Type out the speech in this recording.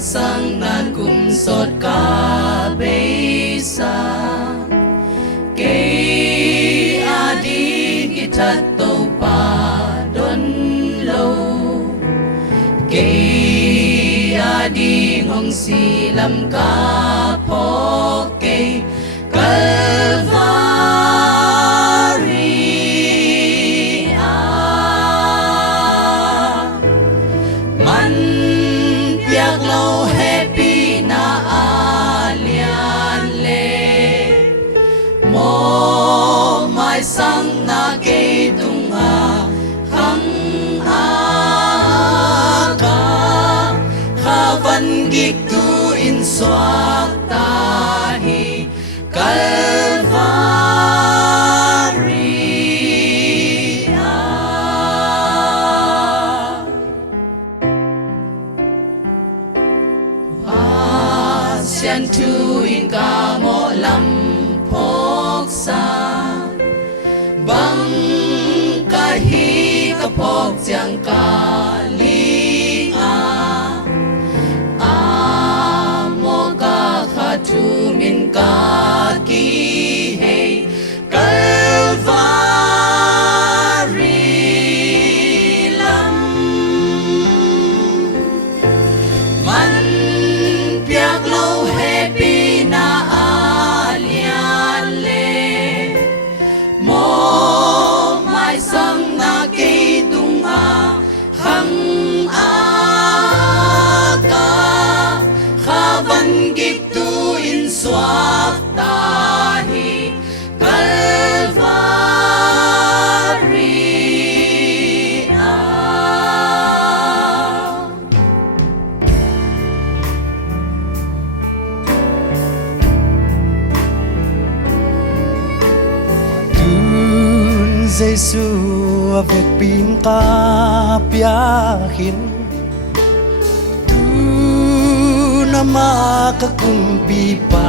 sang nagkumsot kabesa kay adi kita to pa don low kay adi ngong silam ka po kay Calvary man piak lo happy na alian le mo mai sang na kay tunga hang aga khavan gik tu in swak tahi Calvary sian tu in kamo lampok sa bang kahi kapok siang kalinga amo ka khatumin kaki hey Calvary lam man piak lo happy na alian le mo mai sang na kay tunga hang aga khavan gik tu in swak tahi Calvary Dun Giêsu việc pin ta piahin tu nama ka kumpi pa